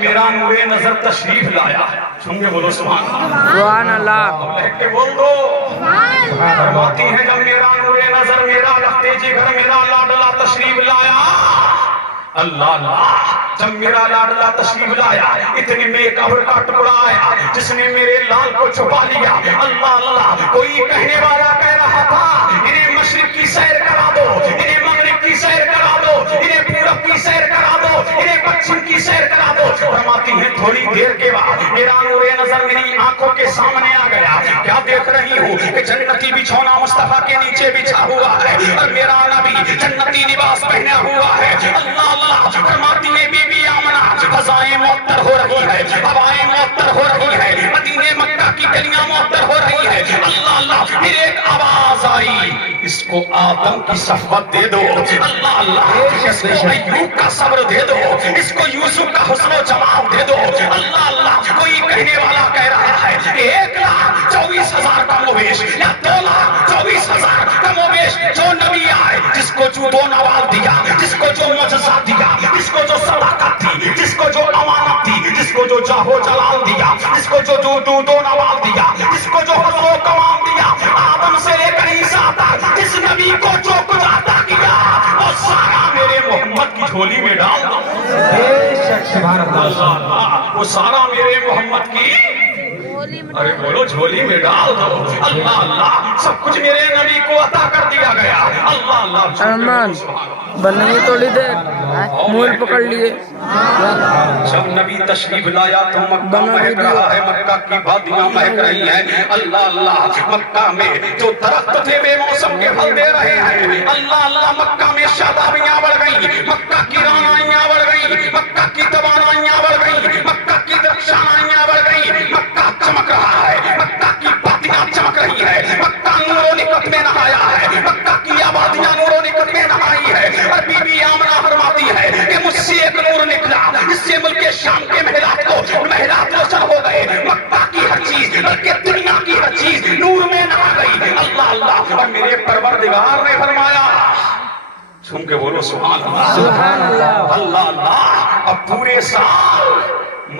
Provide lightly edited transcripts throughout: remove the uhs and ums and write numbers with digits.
میرا نور نظر تشریف لایا، سن کے بولو سبحان اللہ، سبحان اللہ، لکھ کے بول دو، فرماتی ہیں جب میرا نور نظر میرا لگتے جگر میرا لاڈلا تشریف لایا، اللہ اللہ، جب میرا لاڈلا تشریف لایا اتنے میں قبر کا ٹکڑا آیا جس نے میرے لال کو چھپا لیا، اللہ اللہ، کوئی کہنے والا کہہ رہا تھا انہیں مشرق کی سیر کرا دو، انہیں مغرب کی سیر کرا دو، انہیں پورب کی سیر کرا دو، انہیں پچھم کی سیر کرا دو، فرماتی ہیں تھوڑی دیر کے بعد میرا نور نظر میری آنکھوں کے سامنے آ گیا، کیا دیکھ رہی ہوں کہ جنتی بچھونا مصطفیٰ کے نیچے بچھا ہوا ہے اور میرا نبی جنتی لباس پہنا ہوا ہے، اللہ اللہ، فرماتی ہے بی بی آمنہ فضائیں معطر ہو رہی ہے، ہوائیں معطر ہو رہی ہے، مدینے مکہ کی گلیاں معطر ہو رہی ہے، اللہ اللہ، پھر ایک آواز آئی، اس کو آدم کی صحبت دے دو، اللہ اللہ، اس کو ایوب کا صبر دے دو، اس کو یوسف کا حسن و جمال دے دو، اللہ اللہ، کوئی کہنے والا کہہ رہا ہے 1,24,000 کا مویش یا 2,24,000 کا مویش جو نبی آئے، جس کو جو دو نوال دیا، جس کو جو معجزہ دیا، جس کو جو صداقت تھی، جس کو جو امانت تھی، جس کو جو جاہ و جلال دیا، جس کو جو دو نوال دیا، جس کو جو حضر و کمال دیا، آدم سے لے کر عیسیٰ تک جس نبی کو جو کچھ عطا کیا وہ سارا میرے محمد کی جھولی میں ڈال دو، بے شک، سبحان اللہ، اللہ، وہ سارا میرے محمد کی، ارے بولو جھولی میں ڈال دو، اللہ اللہ، سب کچھ میرے نبی کو عطا کر دیا گیا، اللہ اللہ، ارمان بننے تھوڑی دیر مول پکڑ لیے، جب نبی تشریف لایا تو مکہ مہک رہا ہے، مکہ کی وادیاں مہک رہی ہیں، اللہ اللہ، مکہ میں جو درخت تھے بے موسم کے پھل دے رہے ہیں، اللہ اللہ، مکہ میں شادابیاں بڑھ گئی، مکہ کی رانائیاں بڑھ گئی، مکہ کی توانائیاں بڑھ گئی، مکہ کی درخشانائیاں بڑھ گئی، مکہ چمک رہا ہے، مکہ کی وادیاں چمک رہی ہے، مکہ نور و نکت میں نہایا ہے، مکہ کی آبادیاں نور و نکت میں نہائی ہے، اور بی بی آمنہ فرماتی ہے کہ مجھ سے ایک نور نکلا جس سے ملک شام کے محلات روشن ہو گئے، مکہ کی ہر چیز بلکہ دنیا کی ہر چیز نور میں نہا گئی، اللہ اللہ، اور میرے پروردگار نے فرمایا، سن کے بولو سبحان اللہ، سبحان اللہ، اللہ اللہ، اب پورے سال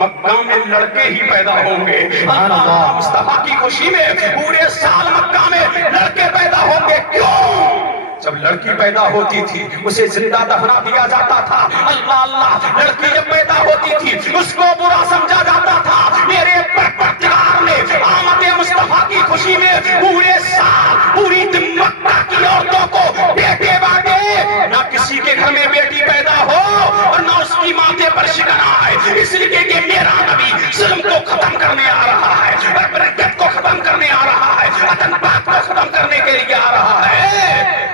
مکہ میں لڑکے ہی پیدا ہوں گے، اللہ اللہ، مصطفیٰ کی خوشی میں پورے سال مکہ میں لڑکے پیدا ہوں گے، کیوں؟ جب لڑکی پیدا ہوتی تھی اسے زندہ دفنا دیا جاتا تھا، اللہ اللہ، لڑکی جب پیدا ہوتی تھی اس کو برا سمجھا جاتا تھا، میرے پروردگار نے آمد مصطفیٰ کی خوشی میں پورے سال پوری مکہ کی عورتوں کو بیٹے بانٹے، نہ کسی کے گھر میں بیٹی پیدا ہو اور نہ اس کی ماتھے پر شکن آئے، اس لیے کہ میرا نبی ظلم کو ختم کرنے آ رہا ہے، بربریت کو ختم کرنے آ رہا ہے، آتنکواد کو ختم کرنے کے لیے آ رہا ہے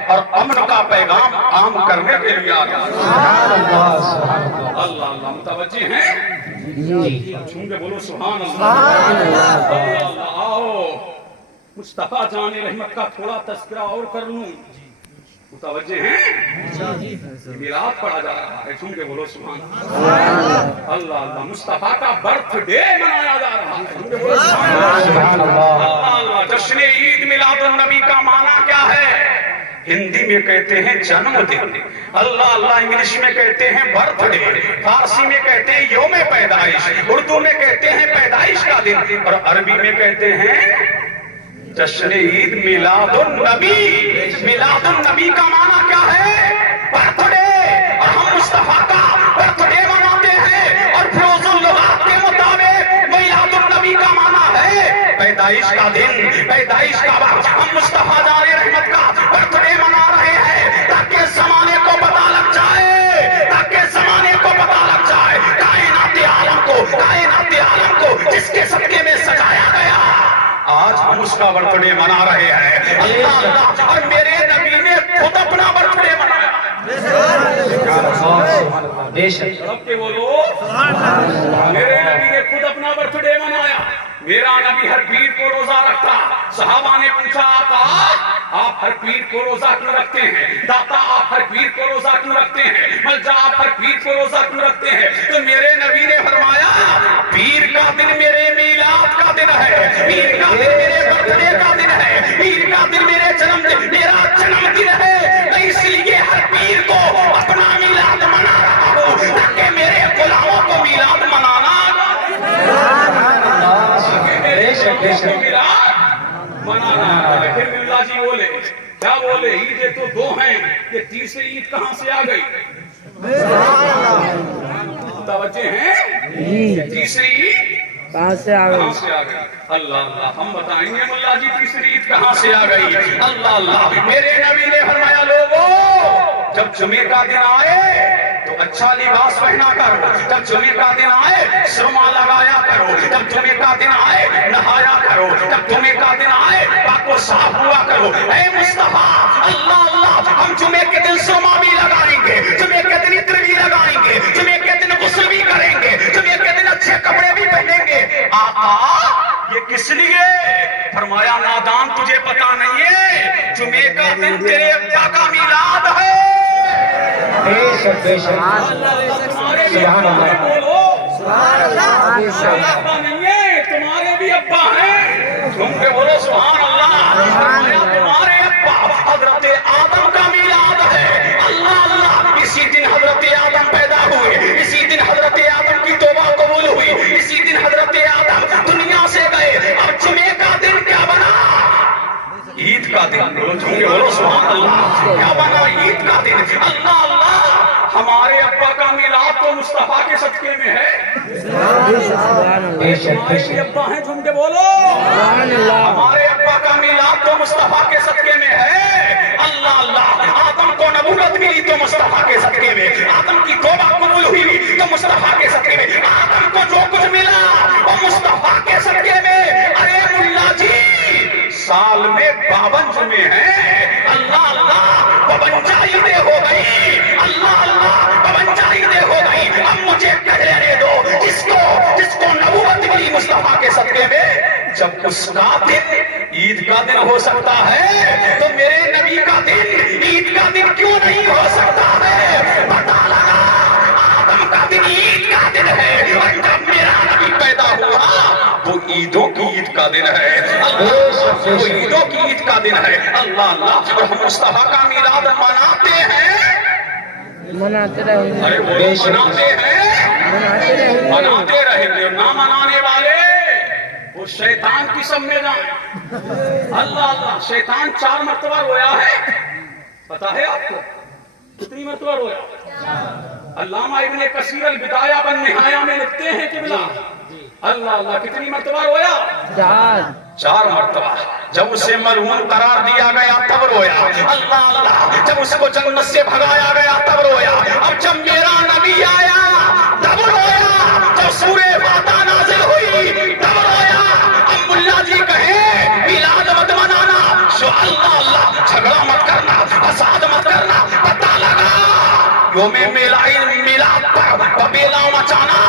اور امن کا پیغام عام کرنے کے لیے آ رہا ہے، اللہ اللہ، متوجہ ہیں؟ چھون کے بولو سبحان اللہ، اللہ، آؤ مصطفیٰ جان رحمت کا تھوڑا تذکرہ اور کر لوں، متوجہ ہیں؟ میلاد پڑھا جا رہا ہے، چھون کے بولو سبحان اللہ، اللہ اللہ، مصطفیٰ کا برتھ ڈے منایا جا رہا ہے، چھون کے بولو سبحان اللہ، جشن عید میلاد النبی کا معنی کیا ہے؟ ہندی میں کہتے ہیں جنم دن، اللہ اللہ، انگلش میں کہتے ہیں برتھ ڈے، فارسی میں کہتے ہیں یوم پیدائش، اردو میں کہتے ہیں پیدائش کا دن، اور عربی میں کہتے ہیں جشن عید میلاد النبی، میلاد النبی کا معنی کیا ہے؟ برتھ ڈے، اور ہم مصطفیٰ کا برتھ ڈے مناتے ہیں، اور فروز اللغات کے مطابق میلاد النبی کا معنی ہے پیدائش کا دن، پیدائش کا وقت، ہم مصطفیٰ جان رحمت کا برتھ ڈے منا رہے ہیں تاکہ زمانے کو پتہ لگ جائے، تاکہ زمانے کو پتہ لگ جائے، کائنات عالم کو جس کے صدقے میں سجایا گیا، آج ہم اس کا برتھ ڈے منا رہے ہیں، اللہ اللہ، اور میرے نبی نے خود اپنا برتھ ڈے منایا، بے شک، رب کے بولو، میرے نبی نے خود اپنا برتھ ڈے منایا، میرا نبی ہر پیر کو روزہ رکھتا، صحابہ نے پوچھا آقا آپ ہر پیر کو روزہ کیوں رکھتے ہیں؟ داتا آپ ہر پیر کو روزہ کیوں رکھتے ہیں؟ ملجا آپ ہر پیر کو روزہ کیوں رکھتے ہیں؟ تو میرے نبی نے فرمایا پیر کا دن میرے میلاد کا دن ہے، پیر کا دن میرے برتھ ڈے کا دن ہے، پیر کا دن میرے میرا جنم دن ہے، تو اس لیے ہر پیر کو اپنا میلاد منا رہا ہوں تاکہ میرے غلاموں کو میلاد منانا یہ تو دو ہیں، یہ تیسری عید کہاں سے آ گئی؟ توجہ ہیں؟ تیسری عید کہاں سے آ کہاں گئی؟ سے آ گئی؟ اللہ اللہ، ہم بتائیں گے ملا جی تیسری عید کہاں سے آ گئی؟ اللہ اللہ، میرے نبی نے فرمایا لوگوں جب جمعے کا دن آئے تو اچھا لباس پہنا کرو، جب جمعے کا دن آئے سرما لگایا کرو، جب جمعے کا دن آئے نہایا کرو، جب جمعے کا دن آئے پاک و صاف ہوا کرو۔ اے مصطفیٰ اللہ اللہ، ہم جمعے کے دن سرما بھی لگائیں گے، جمعے کے دن عطر بھی لگائیں گے، جمعے کے دن غسل بھی کریں گے، جمعے کے دن اچھے کپڑے بھی پہنیں گے۔ آقا یہ کس لیے؟ فرمایا نادان تجھے پتا نہیں ہے جمعے کا دن تیرے ابا کا میلاد ہے۔ بے شک بے شک تمہارے بھی سبحان ابا ہیں، اللہ بولو سبحان اللہ ابا نہیں ہے، تمہارے بھی ابا ہیں، تم کے بولو سبحان اللہ۔ فرمایا تمہارے ابا حضرت آدم کا میلاد ہے۔ اللہ اللہ، اسی دن حضرت آدم پیدا ہوئے، اسی دن حضرت آدم کی توبہ قبول ہوئی، اسی دن حضرت آدم دنیا سے گئے۔ اب جمعے کا دن کیا بنا؟ عید کا دن۔ بولو سبحان اللہ، کیا بنا؟ عید کا دن۔ اللہ اللہ، ہمارے ابا کا میلاد تو مصطفیٰ کے صدقے میں ہے۔ بے شک بے ہمارے شک بھی ابا ہیں، جھوم کے بولو ہمارے ابا کا میلاد تو مصطفیٰ کے صدقے میں ہے۔ اللہ اللہ، آدم کو نبوت ملی تو مصطفیٰ کے صدقے میں، آدم کی توبہ قبول ہوئی تو مصطفیٰ کے صدقے میں، آدم کو جو کچھ ملا وہ مصطفیٰ کے صدقے میں۔ ارے ملا جی سال میں 52 جمعے ہیں۔ اللہ اللہ، 52 عیدیں ہو گئی۔ اللہ اللہ، 52 عیدیں ہو گئی۔ اب مجھے کہہ لینے دو جس کو نبوت ملی مصطفیٰ کے صدقے میں، جب اس کا دن عید کا دن ہو سکتا ہے تو میرے نبی کا دن عید کا دن کیوں نہیں ہو سکتا ہے؟ پتا لگا آدم کا دن عید کا دن ہے، اور جب میرا نبی پیدا ہوا تو عیدوں کی عید کا دن ہے۔ اللہ، وہ عیدوں کی عید کا دن ہے۔ اللہ اللہ، اور ہم مصطفیٰ کا میلاد مناتے ہیں۔ مناتے رہیں گے، ارے وہ مناتے ہیں، مناتے رہیں گے۔ مناتے رہیں گے۔ نہ منانے والے وہ شیطان کی سب میں جائیں۔ اللہ اللہ، شیطان 4 مرتبہ رویا ہے، پتا ہے آپ کو کتنی مرتبہ رویا؟ علامہ ابن کثیر البدایہ والنہایہ میں لکھتے ہیں کہ بلا اللہ اللہ کتنی مرتبہ رویا؟ 4 مرتبہ۔ جب اسے ملعون قرار دیا گیا تب رویا۔ اللہ اللہ، جب اس کو جنت سے بھگایا گیا تب رویا۔ اب جب میرا نبی آیا تب رویا۔ جب سورہ فاتحہ نازل ہوئی تب رویا۔ اب ملا جی کہیں میلاد مت منانا، اللہ اللہ، جھگڑا مت کرنا، فساد مت کرنا، پتہ لگا یوم میلاد پر بیلا مچانا،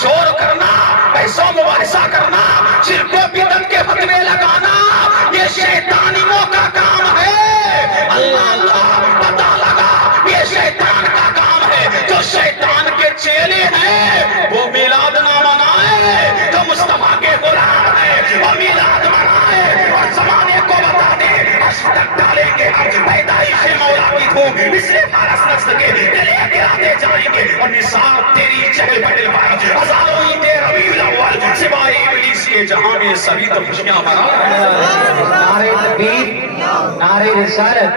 شور کرنا، پیسوں مباحثہ کرنا، شرک و بدعت کے فتوے لگانا، یہ شیطانیوں کا کام ہے۔ اللہ اللہ، پتہ لگا یہ شیطان کا کام ہے۔ جو شیطان کے چیلے ہیں وہ میلاد نہ منائے تو مصطفیٰ کے غلام ہے، اور میلاد منائے اور زمانے کو بتا دے اشتک ڈالیں گے ہم پیدائش مولا کی دھوم، مثل فارس نسل کے گلے گراتے جائیں گے، اور نثار تیری چہل پہل پر ہزاروں عیدیں ربیع الاول سوائے ابلیس کے جہاں میں سبھی تو خوشیاں منا۔ نعرہ تکبیر، نعرہ رسالت،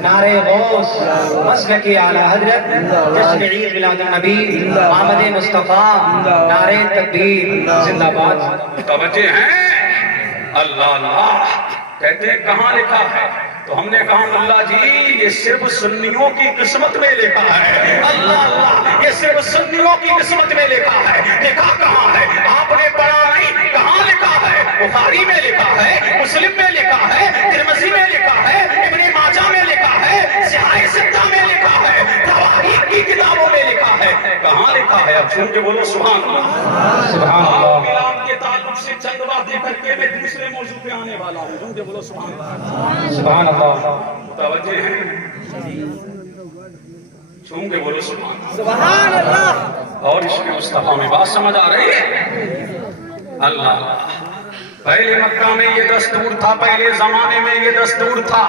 نعرہ غوث، مسلک اعلی حضرت، جشن عید میلاد النبی محمد مصطفیٰ، نعرہ تکبیر زندہ باد۔ توجہ ہیں؟ اللہ اللہ، کہتے ہیں کہاں لکھا ہے؟ تو ہم نے کہا اللہ جی یہ صرف سنیوں کی قسمت میں لکھا ہے۔ اللہ اللہ، یہ صرف سنیوں کی قسمت میں لکھا ہے۔ لکھا کہاں ہے؟ آپ نے پڑھا نہیں؟ کہاں لکھا ہے؟ بخاری میں لکھا ہے، مسلم میں لکھا ہے، ترمذی میں لکھا ہے، ابن ماجہ میں لکھا ہے، صحاح ستہ میں لکھا ہے، تواریخ کی کتابوں میں لکھا ہے۔ کہاں لکھا ہے؟ اب سن کے بولو سبحان اللہ۔ سبحان اللہ۔ میلاد کے تعلق سے چند باتیں کر کے میں دوسرے موضوع پہ آنے والا ہوں۔ سن کے بولو سبحان اللہ۔ سبحان اللہ۔ توجہ ہیں؟ چھوم کے بولو سبحان اللہ۔ اور اس کے مصطفیٰ میں بات سمجھ آ رہی ہے؟ اللہ، پہلے مکہ میں یہ دستور تھا، پہلے زمانے میں یہ دستور تھا،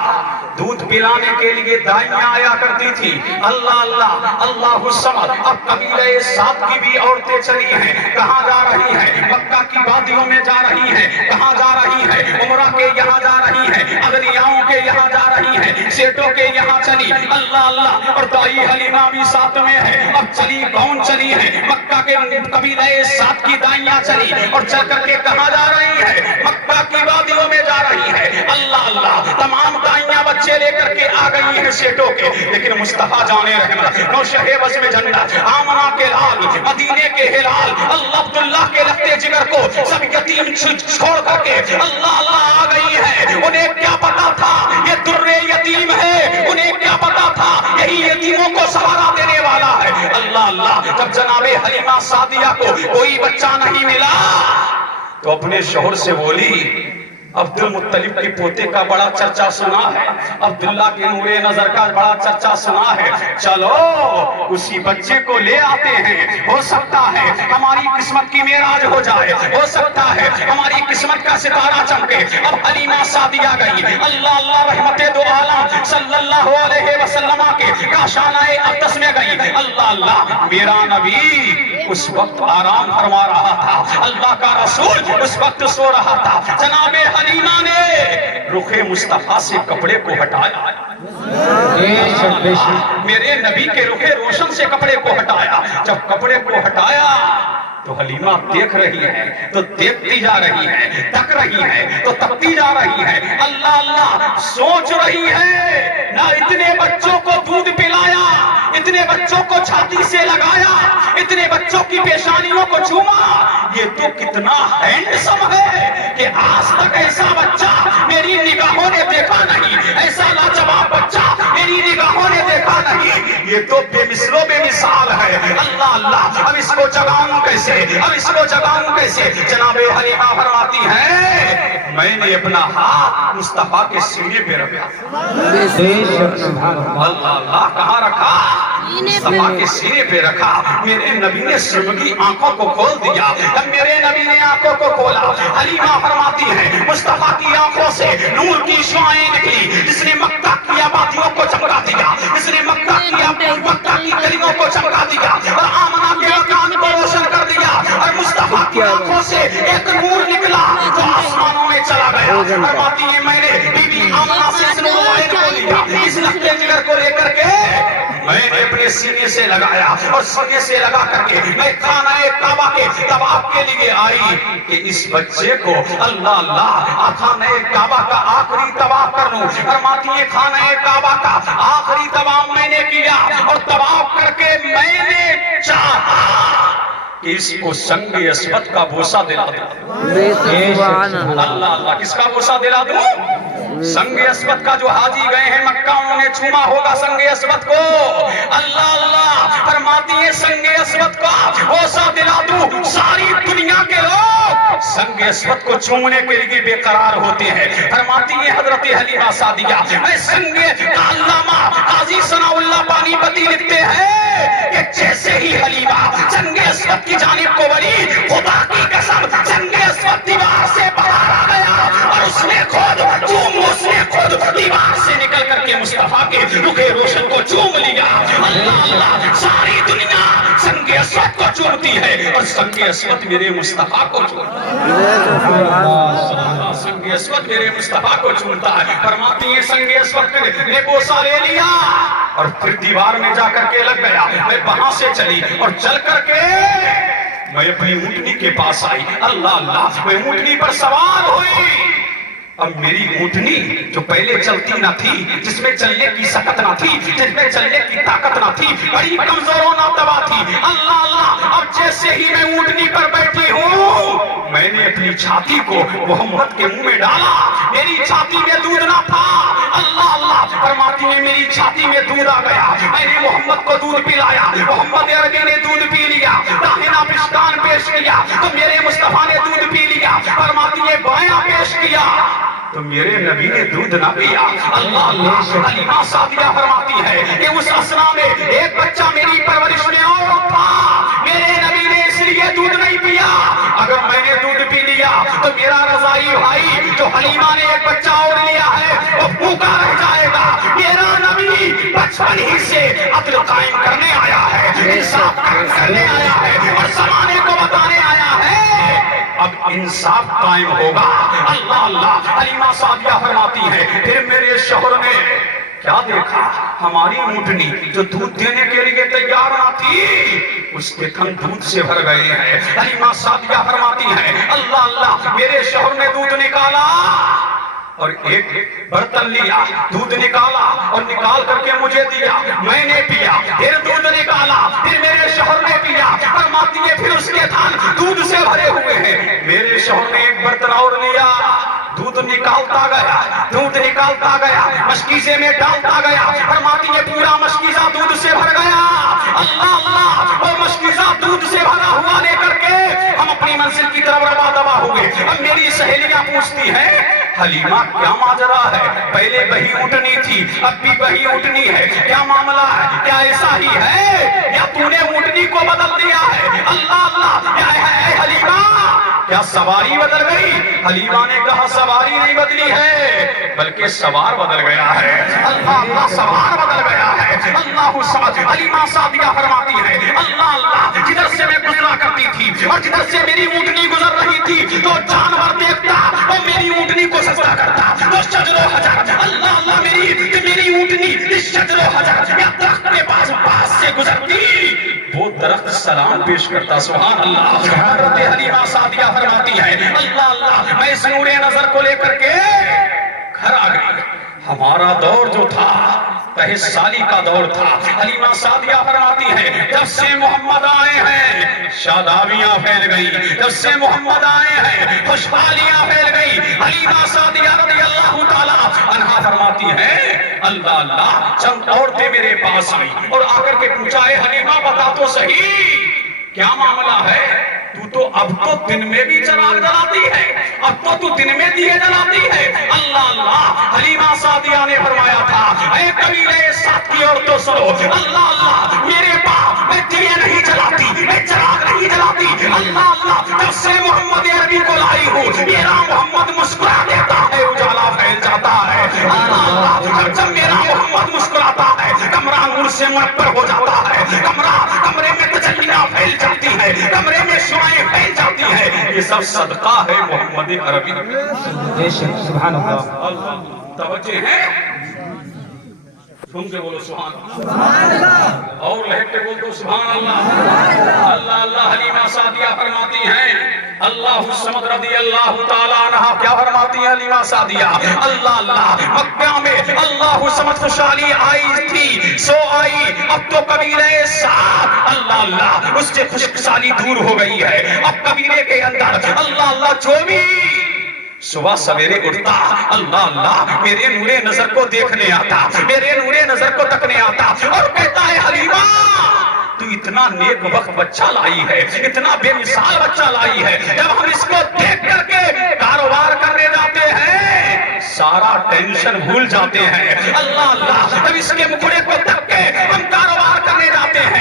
دودھ پلانے کے لیے دائیاں آیا کرتی تھی. اللہ اللہ اللہ الصمد. اب قبیلہ سعد کی بھی عورتیں چلی ہیں. کہاں جا رہی ہیں؟ مکہ کی وادیوں میں جا رہی ہیں. کہاں جا رہی ہیں؟ عمرہ کے یہاں جا رہی ہیں, اغنیاؤں کے یہاں جا رہی ہیں, سیٹوں کے یہاں چلی. اللہ اللہ. اور دائی حلیمہ بھی ساتھ میں ہے. اب چلی کون چلی ہے؟ مکہ کے قبیلہ سعد کی دائیاں چلی اور چل کر کے کہاں جا رہی ہے؟ مکہ کی وادیوں میں جا رہی ہے. اللہ اللہ. تمام دائیاں بچے لے کر کے آ گئی ہیں سیٹوں کے, لیکن مصطفیٰ جانے رحمت, نوشہ وزم جنت, آمنہ کے لال, مدینے کے ہلال, اللہ عبداللہ کے لگتے جگر کو سب یتیم چھوڑ کر کے اللہ اللہ آ گئی ہے. انہیں کیا پتا تھا یہ در یتیم ہے؟ انہیں کیا پتا تھا یہی یتیموں کو سہارا دینے والا ہے؟ اللہ اللہ. جب جناب حلیمہ سعدیہ کو کوئی بچہ نہیں ملا تو اپنے شوہر سے بولی, عبد المطلب کے پوتے کا بڑا چرچا سنا ہے, عبداللہ کے نور نظر کا بڑا چرچا سنا ہے, چلو اسی بچے کو لے آتے ہیں. ہو سکتا ہے ہماری قسمت کی معراج ہو جائے, ہو سکتا ہے ہماری قسمت کا ستارہ چمکے. اب حلیمہ سعدیہ گئی. اللہ اللہ. رحمت دو عالم صلی اللہ علیہ وسلم کے کاشانہ اقدس میں گئی. اللہ اللہ. میرا نبی اس وقت آرام فرما رہا تھا, اللہ کا رسول اس وقت سو رہا تھا. جناب حلیمہ نے رخ مصطفیٰ سے کپڑے کو ہٹایا, میرے نبی کے رخ روشن سے کپڑے کو ہٹایا. جب کپڑے کو ہٹایا تو حلیمہ دیکھ رہی ہے تو دیکھتی جا رہی ہے, تک رہی ہے تو تکتی جا رہی ہے. اللہ اللہ. سوچ رہی ہے نہ اتنے بچوں کو دودھ پلایا, اتنے بچوں کو چھاتی سے لگایا, اتنے بچوں کی پیشانیوں کو چوما, یہ تو کتنا ہینڈسم ہے کہ آج تک ایسا بچہ میری نگاہوں نے دیکھا نہیں, ایسا لاجواب بچہ میری نگاہوں نے دیکھا نہیں. یہ تو بے مثل و بے مثال ہے. اللہ اللہ. اب اس کو جگاؤں کیسے, اب اس کو جگاؤں کیسے؟ جناب حلیمہ فرماتی ہیں میں نے اپنا ہاتھ مصطفیٰ کے سینے پہ رکھا. اللہ اللہ. کہاں رکھا؟ مصطفیٰ کے سینے پہ رکھا. میرے نبی نے سرمگی آنکھوں کو کھول دیا. جب میرے نبی نے آنکھوں کو کھولا, حلیمہ فرماتی ہے مصطفیٰ کی آنکھوں سے نور کی شعاعیں نکلی, جس نے مکہ کی آبادیوں کو چمکا دیا, جس نے مکہ کی گلیوں کو چمکا دیا اور آمنہ کے مکان کو روشن کر دیا. اور مصطفیٰ کی آنکھوں سے ایک نور نکلا جو آسمانوں میں چلا گیا. فرماتی ہے میں نے بی بی آمنہ سے اس نور کو لیا, اس لگتے جگر کو لے کر کے میں نے اپنے سینے سے لگایا اور سینے سے لگا کر کے میں خانہ کعبہ کے طواف کے لیے آئی کہ اس بچے کو اللہ اللہ خانہ کعبہ کا آخری طواف کر لوں. فرماتی ہے خانہ کعبہ کا آخری طواف میں نے کیا اور طواف کر کے میں نے چاہا کہ اس کو سنگ اسود کا بوسہ دلا دوں. اللہ اللہ. کس کا بوسہ دلا دوں؟ سنگ اسود کا. جو حاجی گئے ہیں مکہ انہوں نے چوما ہوگا سنگ اسود کو. اللہ اللہ. فرماتی ہے سنگ اسود کا بوسہ دلا دوں. ساری دنیا کے لوگ سنگ اسود کو چومنے کے لیے بے قرار ہوتے ہیں. فرماتی ہے حضرت حلیمہ سعدیہ سنگ علامہ قاضی ثناء اللہ پانی پتی لکھتے ہیں کہ جیسے ہی حلیمہ سنگ اسود کی جانب کو بڑھی, خدا کی قسم سنگ اسود دیوار سے باہر آ گیا اور اس نے خود دیوار سے نکل کر کے مصطفیٰ کے رخ روشن کو چوم لیا. اللہ اللہ. ساری دنیا سنگ اسود کو چومتی ہے اور سنگ اسود میرے مصطفیٰ کو چومتا ہے. سنگ اسود میرے مصطفیٰ کو چومتا ہے. فرماتی ہے سنگ اسود نے بوسہ لے لیا اور پھر دیوار میں جا کر کے لگ گیا. میں وہاں سے چلی اور چل کر کے میں اپنی اونٹنی کے پاس آئی. اللہ اللہ. میں اونٹنی پر سوار ہوئی. اب میری اونٹنی جو پہلے چلتی نہ تھی, جس میں چلنے کی سکت نہ تھی, جس میں چلنے کی طاقت نہ تھی, بڑی کمزور و ناتوا تھی. اللہ اللہ. اب جیسے ہی میں اونٹنی پر بیٹھی ہوں میں نے اپنی چھاتی کو محمد کے منہ میں ڈالا. میری چھاتی میں دودھ نہ تھا. اللہ اللہ. فرماتی ہے میری چھاتی میں دودھ آ گیا. میں نے محمد کو دودھ پلایا. محمد عربی نے دودھ پی لیا. داہنا پشتان پیش کیا تو میرے مصطفیٰ نے دودھ پی لیا. فرماتی ہے بایاں پیش کیا تو میرے نبی نے دودھ نہ پیا. اللہ اللہ. حلیمہ سعدیہ فرماتی ہے کہ اس اسنا میں ایک بچہ میری پرورش میں اور تھا. میرے نبی نے اس لیے دودھ نہیں پیا. اگر میں نے دودھ پی لیا تو میرا رضائی بھائی جو حلیمہ نے ایک بچہ اور لیا ہے وہ بھوکا رہ جائے گا. بچپن ہی سے عدل قائم کرنے آیا ہے، انصاف قائم کرنے آیا ہے اور زمانے کو بتانے آیا ہے۔ اب انصاف قائم ہوگا۔ اللہ اللہ، حلیمہ سعدیہ فرماتی ہے پھر میرے شوہر نے کیا دیکھا، ہماری اونٹنی جو دودھ دینے کے لیے تیار نہ تھی، اس کے تھن دودھ سے بھر گئے ہیں۔ حلیمہ سعدیہ فرماتی ہے اللہ اللہ، میرے شوہر نے دودھ نکالا اور ایک برتن لیا، دودھ نکالا اور نکال کر کے مجھے دیا، میں نے پیا، پھر دودھ نکالا، پھر میرے شوہر نے پیا۔ فرماتی ہے پھر اس کے تھن دودھ سے بھرے ہوئے ہیں۔ میرے شوہر نے ایک برتن اور لیا، دودھ نکالتا گیا، دودھ نکالتا گیا، مشکیزے میں ڈالتا گیا۔ فرماتی ہے پورا مشکیزہ دودھ سے بھر گیا۔ اللہ اللہ، وہ مشکیزہ دودھ سے بھرا ہوا لے کر کے ہم اپنی منزل کی طرف روا دوا ہوئے۔ اب میری سہیلیاں پوچھتی ہیں حلیمہ کیا ماجرا ہے، پہلے وہی اونٹنی تھی اب بھی وہی اونٹنی ہے، کیا معاملہ ہے، کیا ایسا ہی ہے یا تو نے اونٹنی کو بدل دیا ہے؟ اللہ اللہ، کیا ہے حلیمہ، کیا سواری بدل گئی؟ حلیمہ نے کہا سواری نہیں بدلی ہے بلکہ سوار بدل گیا ہے۔ اللہ اللہ، سوار بدل گیا ہے۔ اللہ سمجھ، حلیمہ سعدیہ فرماتی ہے اللہ اللہ، جدھر سے میں گزرا کرتی تھی اور جدھر سے میری اونٹنی گزر رہی تھی تو جانور دیکھتا اور میری اونٹنی کو سجدہ کرتا، تو شجر و حجر، اللہ اللہ، میری اونٹنی اس شجر و حجر یا درخت کے پاس سے گزرتی، وہ درخت سلام پیش کرتا۔ سبحان اللہ۔ حضرت حلیمہ سعدیہ فرماتی ہے اللہ اللہ، میں اس نور نظر کو لے کر کے گھر آ گئی۔ ہمارا دور جو تھا 23 سالی کا دور تھا۔ حلیمہ سعدیہ فرماتی ہے جب سے محمد آئے ہیں شادابیاں پھیل گئی، جب سے محمد آئے ہیں خوشحالیاں پھیل گئی۔ حلیمہ سعدیہ رضی اللہ تعالیٰ عنہا فرماتی ہے اللہ اللہ، چند عورتیں میرے پاس آئی اور آ کر کے پوچھا ہے حلیمہ بتا تو صحیح کیا معاملہ ہے، تو اب تو دن میں بھی چراغ جلاتی ہے، اب تو دن میں دیے جلاتی ہے۔ اللہ اللہ، حلیمہ سعدیہ نے فرمایا تھا اے قبیلے سعد کی عورتوں سنو، اللہ اللہ، میرے باپ میں دیے نہیں جلاتی، میں چراغ نہیں جلاتی۔ اللہ اللہ، جب سے محمد عربی کو لائی ہوں میرا محمد مسکرا دیتا ہے، اجالا پھیل جاتا ہے۔ اللہ اللہ، جب میرا محمد مسکراتا ہے کمرہ نور سے منور ہو جاتا ہے، کمرے میں تجلیاں پھیل جاتی ہے، کمرے میں شعائیں پھیل جاتی ہے۔ یہ سب صدقہ ہے محمد عربی۔ سبحان اللہ۔ توجہ ہے، سن کے بولو سبحان اللہ، اور لہک کے بول دو سبحان اللہ۔ اللہ اللہ، حلیمہ سعدیہ فرماتی ہیں اللہ الصمد رضی اللہ تعالیٰ عنہ کیا فرماتی ہیں حلیمہ سعدیہ اللہ اللہ، مکہ میں اللہ الصمد خوشحالی آئی تھی سو آئی، اب تو قبیلے سعد اللہ اللہ اس سے خوشحالی دور ہو گئی ہے۔ اب قبیلے کے اندر اللہ اللہ جو بھی صبح سویرے اٹھتا اللہ اللہ میرے نور نظر کو دیکھنے آتا، میرے نور نظر کو تکنے آتا اور کہتا ہے حلیمہ تو اتنا نیک وقت بچہ لائی ہے، اتنا بے مثال بچہ لائی ہے، جب ہم اس کو دیکھ کر کے کاروبار کرنے جاتے ہیں سارا ٹینشن بھول جاتے ہیں۔ اللہ اللہ، جب اس کے مکھڑے کو تک کے ہم کاروبار کرنے جاتے ہیں